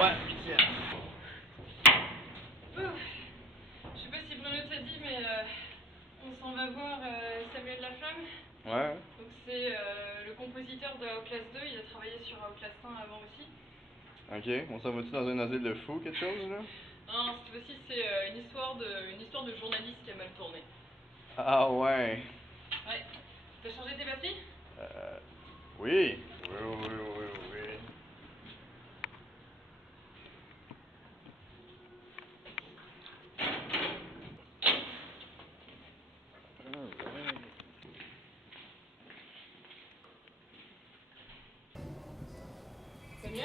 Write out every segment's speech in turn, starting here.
Ouais, tiens. Je sais pas si Bruno t'a dit, mais on s'en va voir Samuel Laflamme. Ouais. Donc c'est le compositeur de Outlast 2, il a travaillé sur Outlast 1 avant aussi. Ok, on s'en va-tu dans un asile de fous, quelque chose, là? Non, cette fois-ci c'est une histoire de journaliste qui a mal tourné. Ah ouais. Ouais. T'as changé tes batteries? Oui. Oui. Samuel?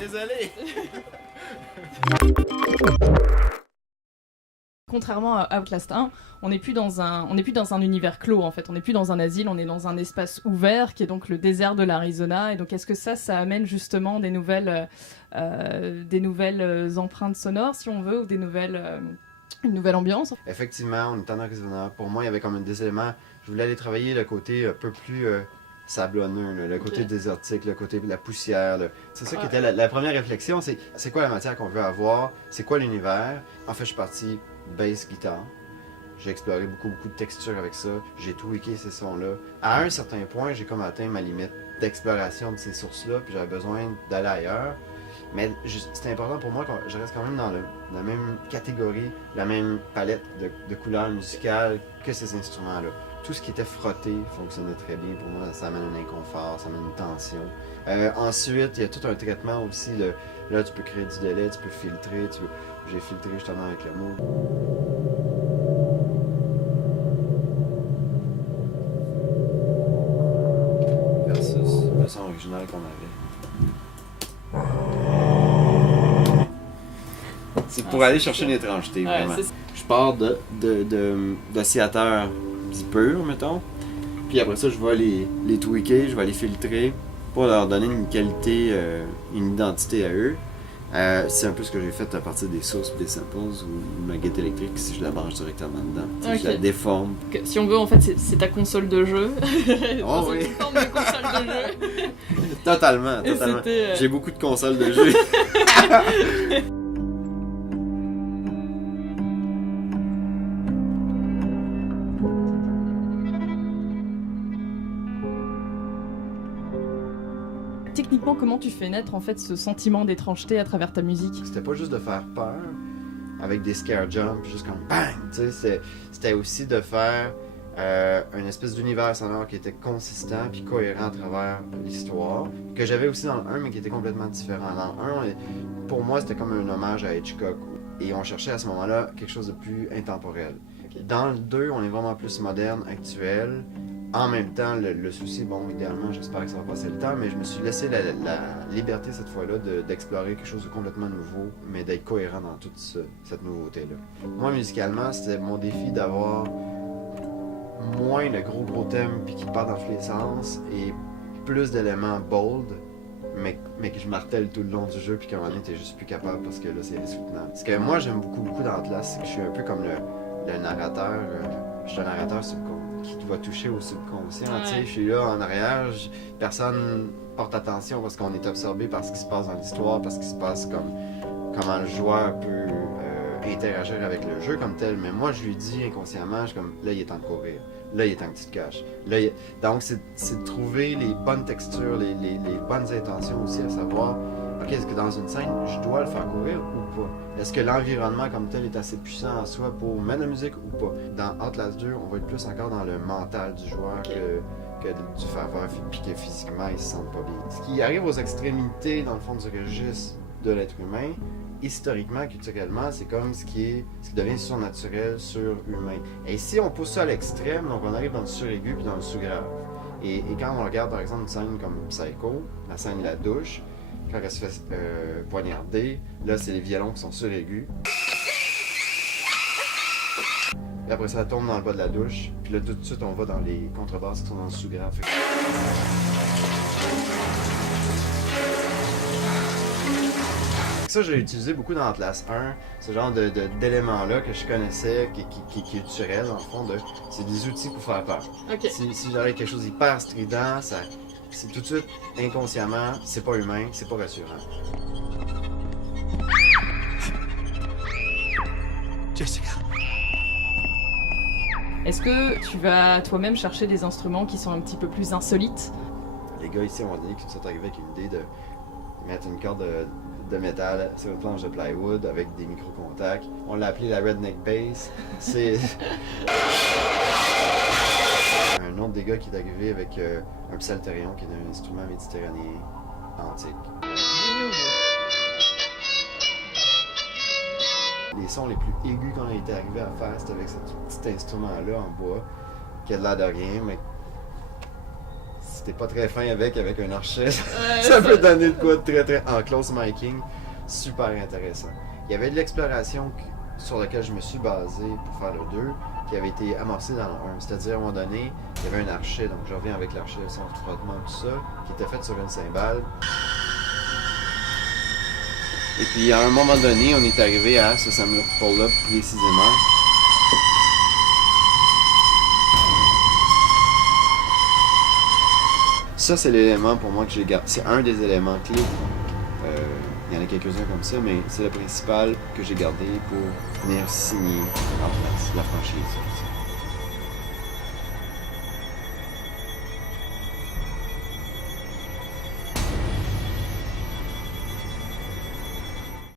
Désolé. Contrairement à Outlast 1, on n'est plus dans un univers clos en fait, on n'est plus dans un asile, on est dans un espace ouvert qui est donc le désert de l'Arizona. Et donc est-ce que ça amène justement des nouvelles empreintes sonores si on veut, ou une nouvelle ambiance? Effectivement, on est en Arizona. Pour moi, il y avait comme des éléments. Je voulais aller travailler le côté un peu plus sablonneux, là, le côté désertique, le côté de la poussière. C'est ça qui était la première réflexion, c'est quoi la matière qu'on veut avoir, c'est quoi l'univers. En fait, je suis parti bass guitare. J'ai exploré beaucoup de textures avec ça. J'ai tweaké ces sons-là. À un certain point, j'ai comme atteint ma limite d'exploration de ces sources-là, puis j'avais besoin d'aller ailleurs. Mais c'est important pour moi que je reste quand même dans la même catégorie, la même palette de couleurs musicales que ces instruments-là. Tout ce qui était frotté fonctionnait très bien pour moi, ça amène un inconfort, ça amène une tension. Ensuite, il y a tout un traitement aussi. Là, tu peux créer du délai, tu peux filtrer. J'ai filtré justement avec le mot. Versus le son original qu'on avait. C'est pour aller chercher une étrangeté, vraiment. Je pars d'oscillateurs dits purs, mettons. Puis après ça, je vais les tweaker, je vais les filtrer pour leur donner une qualité, une identité à eux. C'est un peu ce que j'ai fait à partir des sources, des samples ou ma guitare électrique si je la branche directement dedans. Okay. Je la déforme. Si on veut, en fait, c'est ta console de jeu. Oh oui! C'est une forme de console de jeu. Totalement. J'ai beaucoup de consoles de jeu. Techniquement, comment tu fais naître en fait ce sentiment d'étrangeté à travers ta musique? C'était pas juste de faire peur avec des scare jumps, juste comme bang, tu sais, c'était aussi de faire une espèce d'univers sonore qui était consistant puis cohérent à travers l'histoire, que j'avais aussi dans le 1 mais qui était complètement différent. Dans le 1, pour moi, c'était comme un hommage à Hitchcock et on cherchait à ce moment-là quelque chose de plus intemporel. Okay. Dans le 2, on est vraiment plus moderne, actuel. En même temps, le souci, bon, idéalement, j'espère que ça va passer le temps, mais je me suis laissé la liberté cette fois-là d'explorer quelque chose de complètement nouveau, mais d'être cohérent dans toute cette nouveauté-là. Moi, musicalement, c'était mon défi d'avoir moins de gros thèmes puis qui partent dans tous les sens et plus d'éléments bold, mais que je martèle tout le long du jeu puis qu'à un moment donné, t'es juste plus capable parce que là, c'est insoutenable. Ce que moi, j'aime beaucoup dans Outlast, c'est que je suis un peu comme le narrateur, je suis un narrateur qui doit toucher au subconscient. Ouais. Je suis là en arrière, personne porte attention parce qu'on est absorbé par ce qui se passe dans l'histoire, parce qu'il se passe comment le joueur peut interagir avec le jeu comme tel. Mais moi, je lui dis inconsciemment, je suis comme, là, il est temps de courir. Là, il est temps que tu te caches. Donc, c'est de trouver les bonnes textures, les bonnes intentions aussi, à savoir, OK, ok, est-ce que dans une scène, je dois le faire courir ou pas? Est-ce que l'environnement comme tel est assez puissant en soi pour mettre la musique ou pas? Dans Outlast 2, on va être plus encore dans le mental du joueur que du faveur, puis que physiquement, il se sent pas bien. Ce qui arrive aux extrémités, dans le fond, du registre de l'être humain, historiquement, culturellement, c'est comme ce qui devient surnaturel, surhumain. Et si on pousse ça à l'extrême, donc on arrive dans le suraigu puis dans le sous-grave. Et quand on regarde par exemple une scène comme Psycho, la scène de la douche, quand elle se fait poignarder, là c'est les violons qui sont suraigus. Et après ça, elle tombe dans le bas de la douche, puis là tout de suite on va dans les contrebasses qui sont dans le sous-grave. Ça, j'ai utilisé beaucoup dans Outlast 1, ce genre d'éléments-là que je connaissais, qui est naturel, en fond, c'est des outils pour faire peur. Ok. Si j'aurais quelque chose d'hyper strident, c'est tout de suite, inconsciemment, c'est pas humain, c'est pas rassurant. Jessica. Est-ce que tu vas toi-même chercher des instruments qui sont un petit peu plus insolites? Les gars ici, à un moment donné, qui sont arrivés avec une idée de mettre une corde de métal sur une planche de plywood avec des micro-contacts. On l'a appelé la Redneck Bass. C'est un autre des gars qui est arrivé avec un psalterion, qui est un instrument méditerranéen antique. Les sons les plus aigus qu'on a été arrivé à faire, c'était avec ce petit instrument-là en bois, qui a l'air de rien, mais si t'es pas très fin avec un archet, ça peut donner de quoi de très en close miking, super intéressant. Il y avait de l'exploration sur laquelle je me suis basé pour faire le 2, qui avait été amorcé dans le 1. C'est-à-dire, à un moment donné, il y avait un archet, donc je reviens avec l'archet, son frottement, tout ça, qui était fait sur une cymbale. Et puis, à un moment donné, on est arrivé à ce sample-là précisément. Ça, c'est l'élément pour moi que j'ai gardé. C'est un des éléments clés. Il y en a quelques-uns comme ça, mais c'est le principal que j'ai gardé pour venir signer Outlast, la franchise.